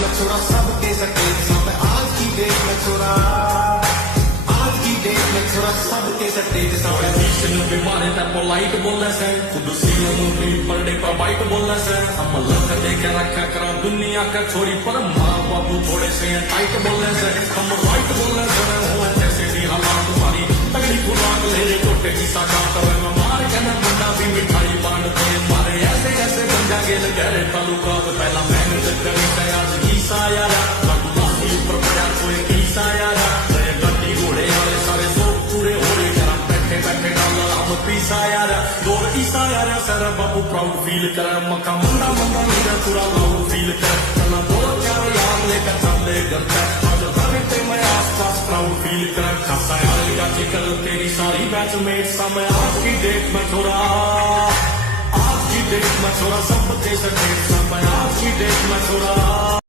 मैं छोरा सबके सके सब आज की डेट में छोरा आज की डेट में छोरा सबके सटे सब भी मारे तब पोलाइट बोलने से खुद सीएम भी बर्थडे पर वाइट बोलने से हम लख दे के रखा करा दुनिया का छोरी पर माँ बाबू थोड़े से टाइट बोलने से हम राइट बोलने से हो जैसे भी हालात तुम्हारी तगड़ी खुराक ले रे टोटे की साका करे मार के ना बंदा भी मिठाई बांटते मारे ऐसे ऐसे बन जागे गहरे तालुका पहला मेहनत करी आज ईसा यारा लाठी ऊपर पड़ा कोई ईसा यारा गड्डी घोड़े वाले सारे सो पूरे हो रहे जरा बैठे बैठे डालर हम पीसा यारा दो ईसा यारा सारा बाबू प्राउड फील कर मक्का मुंडा मुंडा मेरा पूरा लाउड फील कर चलना दो चार यार लेकर चले घर पर आज करते मैं आसपास प्राउड फील कर खाता यार का जिक्र तेरी सारी बैचमेट समय आज की डेट में छोरा आज की डेट में छोरा सब के सके समय आज की डेट में छोरा